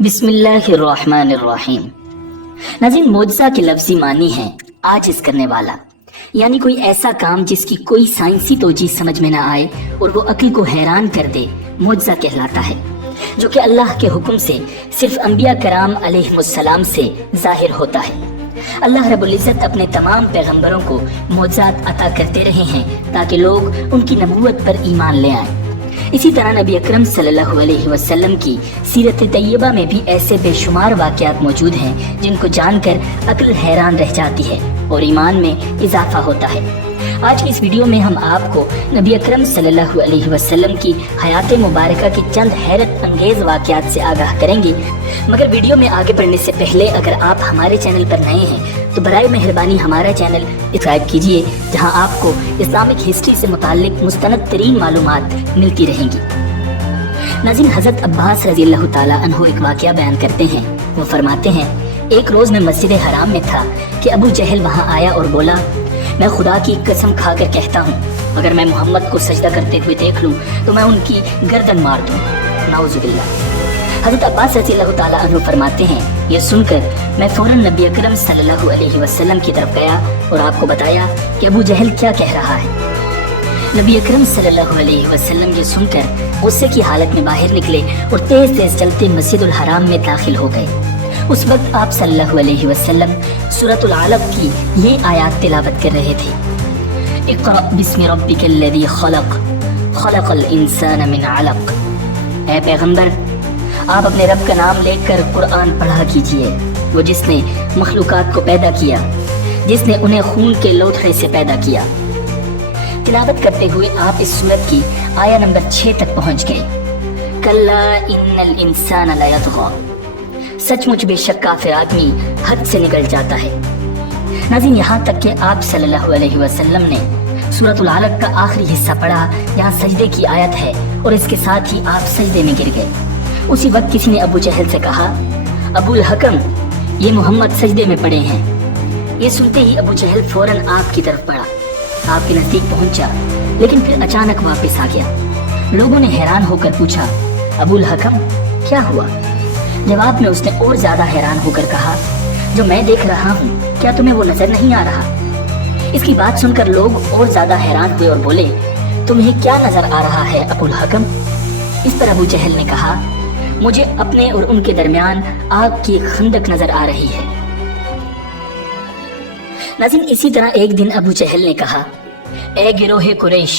بسم اللہ الرحمن الرحیم۔ ناظرین، معجزہ کے لفظی معنی ہے عاجز کرنے والا، یعنی کوئی ایسا کام جس کی کوئی سائنسی توجیہ سمجھ میں نہ آئے اور وہ عقل کو حیران کر دے، معجزہ کہلاتا ہے، جو کہ اللہ کے حکم سے صرف انبیاء کرام علیہ السلام سے ظاہر ہوتا ہے۔ اللہ رب العزت اپنے تمام پیغمبروں کو معجزات عطا کرتے رہے ہیں تاکہ لوگ ان کی نبوت پر ایمان لے آئیں۔ اسی طرح نبی اکرم صلی اللہ علیہ وسلم کی سیرت طیبہ میں بھی ایسے بے شمار واقعات موجود ہیں جن کو جان کر عقل حیران رہ جاتی ہے اور ایمان میں اضافہ ہوتا ہے۔ آج کی اس ویڈیو میں ہم آپ کو نبی اکرم صلی اللہ علیہ وسلم کی حیات مبارکہ کی چند حیرت انگیز واقعات سے آگاہ کریں گے، مگر ویڈیو میں آگے بڑھنے سے پہلے اگر آپ ہمارے چینل پر نئے ہیں تو برائے مہربانی ہمارا چینل سبسکرائب کیجیے، جہاں آپ کو اسلامک ہسٹری سے متعلق مستند ترین معلومات ملتی رہیں گی۔ ناظرین، حضرت عباس رضی اللہ تعالیٰ عنہ ایک واقعہ بیان کرتے ہیں۔ وہ فرماتے ہیں، ایک روز میں مسجد حرام میں تھا کہ ابو جہل وہاں آیا اور بولا، میں خدا کی قسم کھا کر کہتا ہوں اگر میں محمد کو سجدہ کرتے ہوئے دیکھ لوں تو میں ان کی گردن مار دوں، نعوذ باللہ۔ حضرت عباس رضی اللہ تعالیٰ عنہ فرماتے ہیں، یہ سن کر میں فوراً نبی اکرم صلی اللہ علیہ وسلم کی طرف گیا اور آپ کو بتایا کہ ابو جہل کیا کہہ رہا ہے۔ نبی اکرم صلی اللہ علیہ وسلم یہ سن کر غصے کی حالت میں باہر نکلے اور تیز تیز چلتے مسجد الحرام میں داخل ہو گئے۔ اس وقت آپ صلی اللہ علیہ وسلم سورۃ العلق کی یہ آیات تلاوت کر رہے تھے، اقرأ بسم ربک الذی خلق خلق الانسان من علق۔ اے پیغمبر، آپ اپنے رب کا نام لے کر قرآن پڑھا کیجئے، وہ جس نے مخلوقات کو پیدا کیا، جس نے انہیں خون کے لوتھڑے سے پیدا کیا۔ تلاوت کرتے ہوئے آپ اس سورت کی آیہ نمبر 6 تک پہنچ گئے۔ کلا ان الانسان لیطغی، سچ مچ بے شک کافر آدمی حد سے نکل جاتا ہے۔ ناظرین، یہاں تک کہ آپ صلی اللہ علیہ وسلم نے سورۃ العلق کا آخری حصہ پڑھا، یہاں سجدے کی آیت ہے اور اس کے ساتھ ہی آپ سجدے میں گر گئے۔ اسی وقت کسی نے ابو جہل سے کہا، ابو الحکم، یہ محمد سجدے میں پڑے ہیں۔ یہ سنتے ہی ابو جہل فوراً آپ کی طرف بڑھا، آپ کے نزدیک پہنچا، لیکن پھر اچانک واپس آ گیا۔ لوگوں نے حیران ہو کر پوچھا، ابو الحکم کیا ہوا؟ جواب میں اس نے اور زیادہ حیران ہو کر کہا، جو میں دیکھ رہا ہوں کیا تمہیں وہ نظر نہیں آ رہا؟ اس کی بات سن کر لوگ اور زیادہ حیران ہوئے اور بولے، تمہیں کیا نظر آ رہا ہے ابو الحکم؟ اس پر ابو جہل نے کہا، مجھے اپنے اور ان کے درمیان آگ کی ایک خندق نظر آ رہی ہے۔ ناظرین، اسی طرح ایک دن ابو جہل نے کہا، اے گروہ قریش،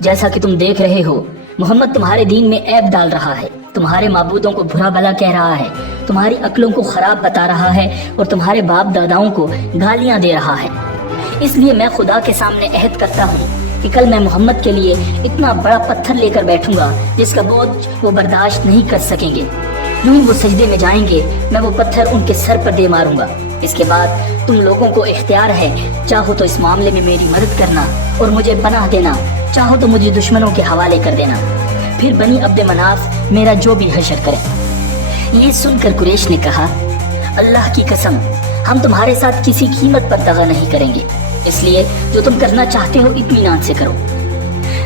جیسا کہ تم دیکھ رہے ہو محمد تمہارے دین میں عیب ڈال رہا ہے، تمہارے معبودوں کو برا بھلا کہہ رہا ہے، تمہاری عقلوں کو خراب بتا رہا ہے اور تمہارے باپ داداؤں کو گالیاں دے رہا ہے۔ اس لیے میں خدا کے سامنے عہد کرتا ہوں کہ کل میں محمد کے لیے اتنا بڑا پتھر لے کر بیٹھوں گا جس کا بوجھ وہ برداشت نہیں کر سکیں گے۔ یوں ہی وہ سجدے میں جائیں گے، میں وہ پتھر ان کے سر پر دے ماروں گا۔ اس کے بعد تم لوگوں کو اختیار ہے، چاہو تو اس معاملے میں میری مدد کرنا اور مجھے پناہ دینا، چاہو تو مجھے دشمنوں کے حوالے کر دینا، پھر بنی عبد مناف میرا جو بھی حشر کرے۔ یہ سن کر قریش نے کہا، اللہ کی قسم، ہم تمہارے ساتھ کسی قیمت پر دغا نہیں کریں گے، اس لیے جو تم کرنا چاہتے ہو اطمینان سے کرو۔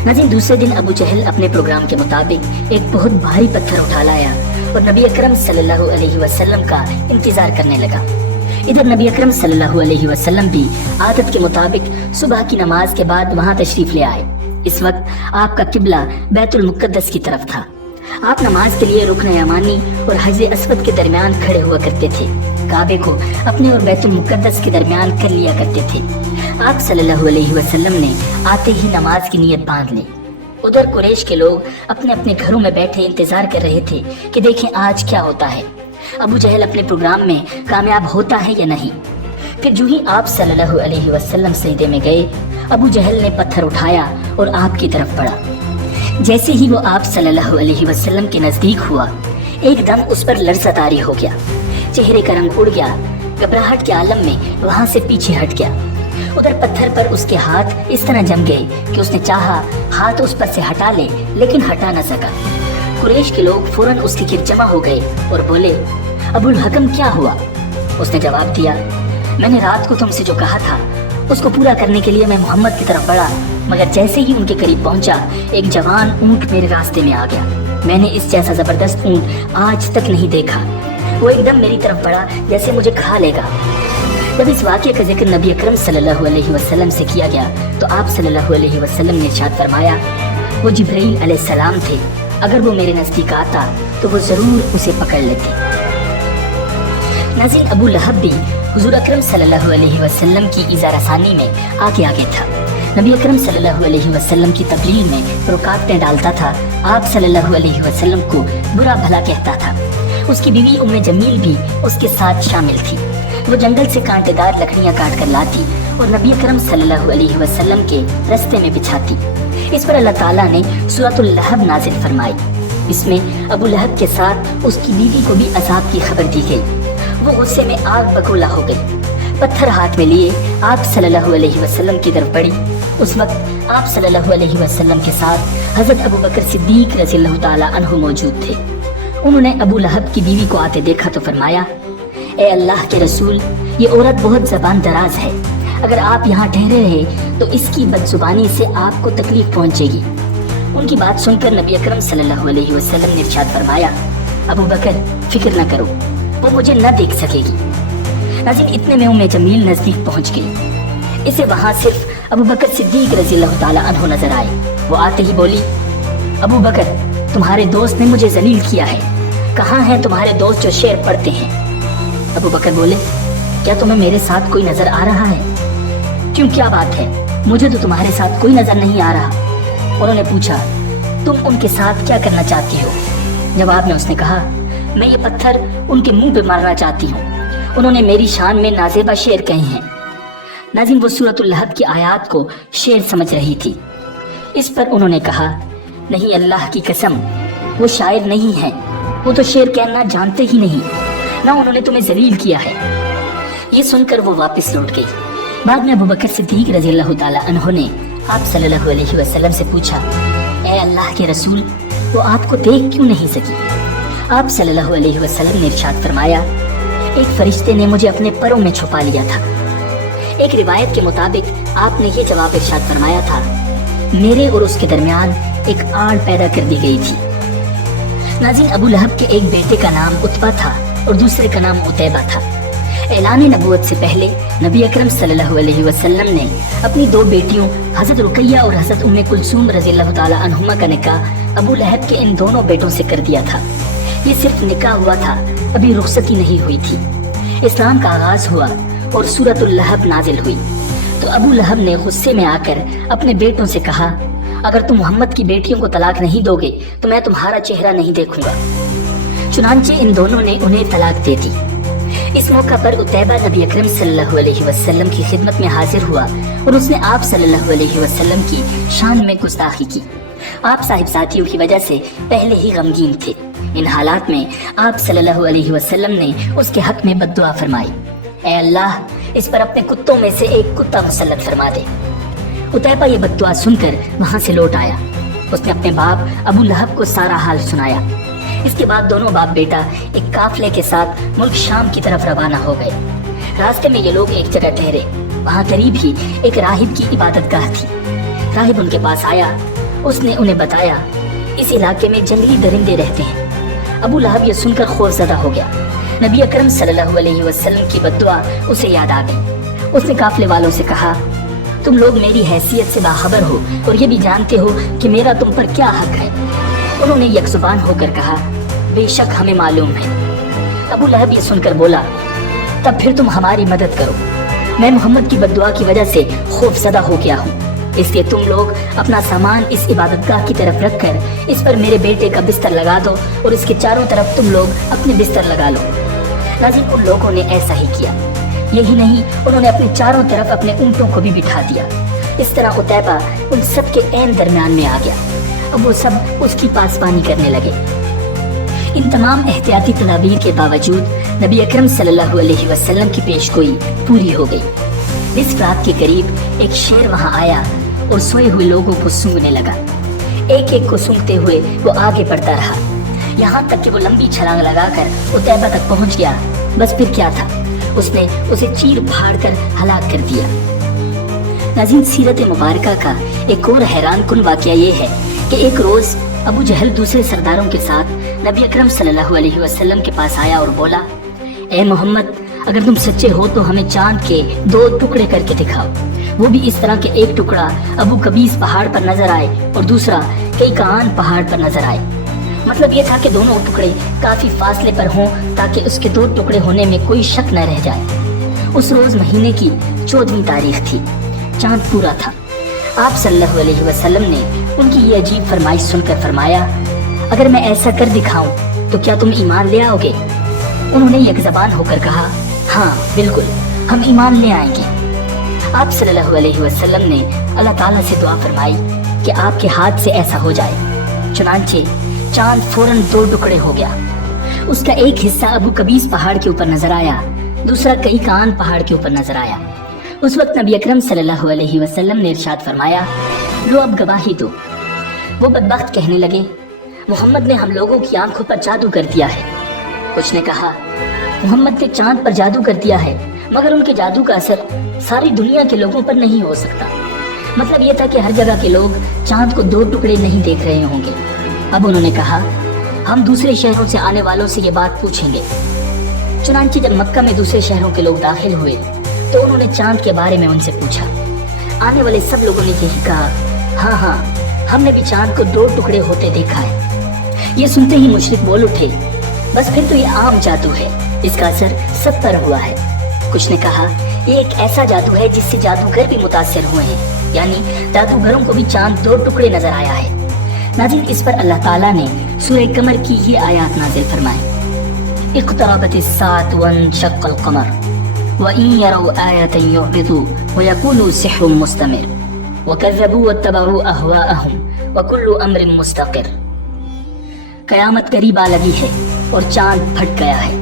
ناظرین، دوسرے دن ابو جہل اپنے پروگرام کے مطابق ایک بہت بھاری پتھر اٹھا لایا اور نبی اکرم صلی اللہ علیہ وسلم کا انتظار کرنے لگا۔ ادھر نبی اکرم صلی اللہ علیہ وسلم بھی عادت کے مطابق صبح کی نماز کے بعد وہاں تشریف لے آئے۔ اس وقت آپ کا قبلہ بیت المقدس کی طرف تھا۔ آپ نماز کے لیے رکن یمانی اور حجر اسود کے درمیان کھڑے ہوا کرتے تھے، کعبے کو اپنے اور بیت المقدس کے درمیان کر لیا کرتے تھے۔ آپ صلی اللہ علیہ وسلم نے آتے ہی نماز کی نیت باندھ لی۔ ادھر قریش کے لوگ اپنے اپنے گھروں میں بیٹھے انتظار کر رہے تھے کہ دیکھیں آج کیا ہوتا ہے، ابو جہل اپنے پروگرام میں کامیاب ہوتا ہے یا نہیں۔ پھر جو ہی آپ صلی اللہ علیہ وسلم سجدے میں گئے، ابو جہل نے پتھر اٹھایا اور آپ کی طرف بڑھا۔ جیسے ہی وہ آپ صلی اللہ علیہ وسلم کے نزدیک ہوا، ایک دم اس پر لرزہ طاری ہو گیا، چہرے کا رنگ اڑ گیا، گھبراہٹ کے عالم میں وہاں سے پیچھے ہٹ گیا۔ ادھر پتھر پر اس کے ہاتھ اس طرح جم گئے کہ اس نے چاہا ہاتھ اس پر سے ہٹا لے لیکن ہٹا نہ سکا۔ قریش کے لوگ فوراً اس کے گرد جمع ہو گئے اور بولے، ابو الحکم کیا ہوا؟ اس نے جواب دیا، میں نے رات کو تم سے جو کہا تھا اس کو پورا کرنے کے لیے میں محمد کی طرف بڑھا، مگر جیسے ہی ان کے قریب پہنچا ایک جوان اونٹ میرے راستے میں آ گیا۔ میں نے اس جیسا زبردست اونٹ آج تک نہیں دیکھا۔ वो एकदम मेरी तरफ बढ़ा जैसे मुझे खा लेगा। जब इस वाक़ये का जिक्र नबी अकरम सल्लल्लाहु अलैहि वसल्लम से किया गया तो आप सल्लल्लाहु अलैहि वसल्लम ने इरशाद फरमाया, वो जिब्रील अलैहिस्सलाम थे, अगर वो मेरे नज़दीक आता तो वो ज़रूर उसे पकड़ लेते। नाज़रीन, अबू लहब भी हुज़ूर अकरम सल्लल्लाहु अलैहि वसल्लम की इज़ारसानी में आगे था। नबी अकरम सल्लल्लाहु अलैहि वसल्लम की तबलीग में रुकावटें डालता था, आप सल्लल्लाहु अलैहि वसल्लम को बुरा भला कहता था। उसकी बीवी उम्मे जमील भी उसके साथ शामिल थी। वो जंगल से कांटेदार लकड़ियां काट कर लाती और नबी अकरम सल्लल्लाहु अलैहि वसल्लम के रास्ते में बिछाती। इस पर अल्लाह ताला ने सूरतुल लहब नाज़िल फरमाई। इसमें अबू लहब के साथ उसकी बीवी को भी अज़ाब की खबर दी गई। वो गुस्से में आग बगोला हो गई, पत्थर हाथ में लिए आप सल्लल्लाहु अलैहि वसल्लम की तरफ बढ़ी। उस वक्त आप सल्लल्लाहु अलैहि वसल्लम के साथ हज़रत अबू बकर सिद्दीक रज़ियल्लाहु ताला अन्हु मौजूद थे। उन्होंने अबू लहब की बीवी को आते देखा तो फरमाया, ए अल्लाह के रसूल, ये औरत बहुत ज़बान दराज है, अगर आप यहाँ ठहरे रहे तो इसकी बदजुबानी से आपको तकलीफ पहुँचेगी। उनकी बात सुनकर नबी अकरम सल्लल्लाहु अलैहि वसल्लम ने इरशाद फरमाया, अबू बकर फिक्र न करो, वो मुझे न देख सकेगी। नाज़रीन, इतने में उम्मे जमील नज़दीक पहुँच गई। इसे वहाँ सिर्फ अबू बकर सिद्दीक रज़ियल्लाहु ताला अन्हु नजर आए। वो आते ही बोली, अबू बकर, तुम्हारे दोस्त ने मुझे जलील किया है, कहाँ हैं तुम्हारे दोस्त जो शेर पढ़ते हैं? अबू बकर बोले, क्या तुम्हें मेरे साथ कोई नजर आ रहा है? क्यों, क्या बात है? मुझे तो तुम्हारे साथ कोई नजर नहीं आ रहा। उन्होंने पूछा, तुम उनके साथ क्या करना चाहती हो? जवाब में उसने कहा, मैं ये पत्थर उनके मुंह पे मारना चाहती हूँ, उन्होंने मेरी शान में नाज़ेबा शेर कहे हैं। नाज़रीन, वो सूरतुल लहब की आयत को शेर समझ रही थी। इस पर उन्होंने कहा, नहीं, अल्लाह की कसम, वो शायर नहीं है, वो तो शेर कहना जानते ही नहीं, ना उन्होंने तुम्हें जलील किया है। ये सुनकर वो वापस लौट गई। बाद में अबू बकर सिद्दीक रज़ियल्लाहु ताला अन्हु ने आप सल्लल्लाहु अलैहि वसल्लम से पूछा, ए अल्लाह के रसूल, वो आपको देख क्यों नहीं सकी? आप सल्लल्लाहु अलैहि वसल्लम ने इरशाद फरमाया, एक फरिश्ते ने मुझे अपने परों में छुपा लिया था। एक रिवायत के मुताबिक आपने ये जवाब इरशाद फरमाया था, मेरे और उसके दरमियान एक आड़ पैदा कर दी गई थी। नाज़रीन, अबू लहब के एक बेटे का नाम उत्बा था और दूसरे का नाम उतैबा था। ऐलान नबूवत से पहले नबी अकरम सल्लल्लाहु अलैहि वसल्लम ने अपनी दो बेटियों हज़रत रुकैया और हज़रत उम्मे कुलसूम रज़ियल्लाहु ताला अन्हुमा का निकाह अबू लहब के इन दोनों बेटों से कर दिया था। ये सिर्फ निकाह हुआ था, अभी रुखसती नहीं हुई थी। इस्लाम का आगाज हुआ और सूरतुल लहब नाजिल हुई तो अबू लहब ने गुस्से में आकर अपने बेटों से कहा, अगर तुम मोहम्मद की बेटियों को तलाक नहीं दोगे तो मैं तुम्हारा चेहरा नहीं देखूंगा। चुनांचे इन दोनों ने उन्हें तलाक दे दी। इस मौका पर उतैबा नबी अकरम सल्लल्लाहु अलैहि वसल्लम की खिदमत में हाजिर हुआ और उसने आप सल्लल्लाहु अलैहि वसल्लम की शान में गुस्ताखी की। आप साहिबजादियों की वजह से पहले ही गमगीन थे। इन हालात में आप सल्लल्लाहु अलैहि वसल्लम ने उसके हक में बद्दुआ फरमाई, ऐ अल्लाह, इस पर अपने कुत्तों में से एक कुत्ता मुसल्लत फरमा दे। उतैबा ये बद्दुआ सुनकर वहां से लौट आया। उसने अपने बाप अबू लहब को सारा हाल सुनाया। इसके बाद दोनों बाप बेटा एक काफले के साथ मुल्क शाम की तरफ रवाना हो गए। रास्ते में ये लोग एक जगह ठहरे। वहाँ करीब ही एक राहिब की इबादतगाह थी। राहिब उनके पास आया। उसने उन्हें बताया, इस इलाके में जंगली दरिंदे रहते हैं। अबू लहब ये सुनकर खौफजदा हो गया। नबी अकरम सल्लल्लाहु अलैहि वसल्लम की बद्दुआ उसे याद आ गई। उसने काफले वालों से कहा, तुम लोग मेरी हैसियत से बाखबर हो और ये भी जानते हो कि मेरा तुम पर क्या हक है। उन्होंने यकजुबान होकर कहा, बेशक हमें मालूम है। अबू लहब ये सुनकर बोला, तब फिर तुम हमारी मदद करो। मैं मोहम्मद की बद्दुआ की वजह से खौफजदा हो गया हूँ, इसलिए तुम लोग अपना सामान इस इबादतगाह की तरफ रखकर इस पर मेरे बेटे का बिस्तर लगा दो और इसके चारों तरफ तुम लोग अपने बिस्तर लगा लो। नाज़रीन, उन लोगों ने ऐसा ही किया। यही नहीं, उन्होंने अपने चारों तरफ अपने ऊंटों को भी बिठा दिया। इस तरह उतैबा उन सब के ऐन दरमियान में आ गया। अब वो सब उसकी पासबानी करने लगे। इन तमाम एहतियाती तदाबीर के बावजूद नबी अकरम सल्लल्लाहु अलैहि वसल्लम की पेशगोई पूरी हो गई। इस रात के करीब एक शेर वहां आया और सोए हुए लोगों को सूंघने लगा। एक एक को सूंघते हुए वो आगे बढ़ता रहा, यहाँ तक कि वो लंबी छलांग लगाकर उतैबा तक पहुंच गया। बस फिर क्या था, उसने उसे चीर फाड़ कर हलाक कर दिया। नाज़रीन, सीरत मुबारका का एक और हैरान कुन वाकया ये है कि एक रोज अबू जहल दूसरे सरदारों के साथ नबी अकरम सल्लल्लाहु अलैहि वसल्लम के पास आया और बोला, ए मोहम्मद, अगर तुम सच्चे हो तो हमें चांद के 2 टुकड़े करके दिखाओ, वो भी इस तरह के एक टुकड़ा अबू कबीस पहाड़ पर नजर आए और दूसरा कैकान पहाड़ पर नजर आए। मतलब ये था कि दोनों टुकड़े काफी फासले पर हों ताकि उसके 2 टुकड़े होने में कोई शक न रह जाए। उस रोज महीने की 14वीं तारीख थी, चांद पूरा था। आप सल्लल्लाहु अलैहि वसल्लम ने उनकी ये अजीब फरमाइश सुनकर फरमाया, अगर मैं ऐसा कर दिखाऊं तो क्या तुम ईमान ले आओगे? उन्होंने यकज़बान होकर कहा, हाँ बिल्कुल, हम ईमान ले आएंगे। आप सल्लल्लाहु अलैहि वसल्लम ने अल्लाह ताला से दुआ फरमाई कि आपके हाथ से ऐसा हो जाए। चुनांचे चांद फौरन 2 टुकड़े हो गया। उसका एक हिस्सा अबू कबीस पहाड़ के ऊपर नजर आया, दूसरा कैकान पहाड़ के ऊपर नजर आया। उस वक्त नबी अकरम सल्लल्लाहु अलैहि वसल्लम ने इरशाद फरमाया, लो अब गवाही दो। वो बदबख्त कहने लगे, मोहम्मद ने हम लोगों की आंखों पर जादू कर दिया है। कुछ ने कहा, मोहम्मद ने चांद पर जादू कर दिया है, मगर उनके जादू का असर सारी दुनिया के लोगों पर नहीं हो सकता। मतलब ये था कि हर जगह के लोग चांद को 2 टुकड़े नहीं देख रहे होंगे। अब उन्होंने कहा, हम दूसरे शहरों से आने वालों से ये बात पूछेंगे। चुनांचे जब मक्का में दूसरे शहरों के लोग दाखिल हुए तो उन्होंने चांद के बारे में उनसे पूछा। आने वाले सब लोगों ने यही कहा, हाँ, हमने भी चांद को 2 टुकड़े होते देखा है। ये सुनते ही मुशरिक बोल उठे, बस फिर तो ये आम जादू है, इसका असर सब पर हुआ है। कुछ ने कहा, ये एक ऐसा जादू है जिससे जादूगर भी मुतासिर हुए हैं, यानी जादूगरों को भी चांद 2 टुकड़े नजर आया है। नाज़रीन, इस पर अल्लाह ताला ने सूरह कमर की ये आयत नाज़िल फरमाई, इक़्तरबतिस्साअतु वन्शक़्क़ल क़मर व इन यरौ आयतन यु'रिदू व यक़ूलू सिह्रुम मुस्तमिर व कज़्ज़बू वत्तबऊ अहवाअहुम व कुल्लु अम्रिन मुस्तक़िर। कयामत करीब आ लगी है और चांद फट गया है,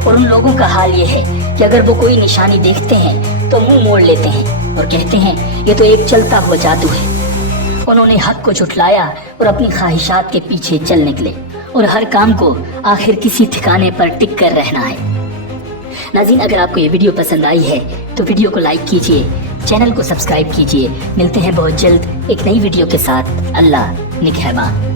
और उन लोगों का हाल ये है कि अगर वो कोई निशानी देखते हैं तो मुंह मोड़ लेते हैं और कहते हैं ये तो एक चलता हुआ जादू है। उन्होंने हक को झुठलाया और अपनी ख्वाहिशात के पीछे चल निकले, और हर काम को आखिर किसी ठिकाने पर टिक कर रहना है। नाज़रीन, अगर आपको ये वीडियो पसंद आई है तो वीडियो को लाइक कीजिए, चैनल को सब्सक्राइब कीजिए। मिलते हैं बहुत जल्द एक नई वीडियो के साथ। अल्लाह निगहबान।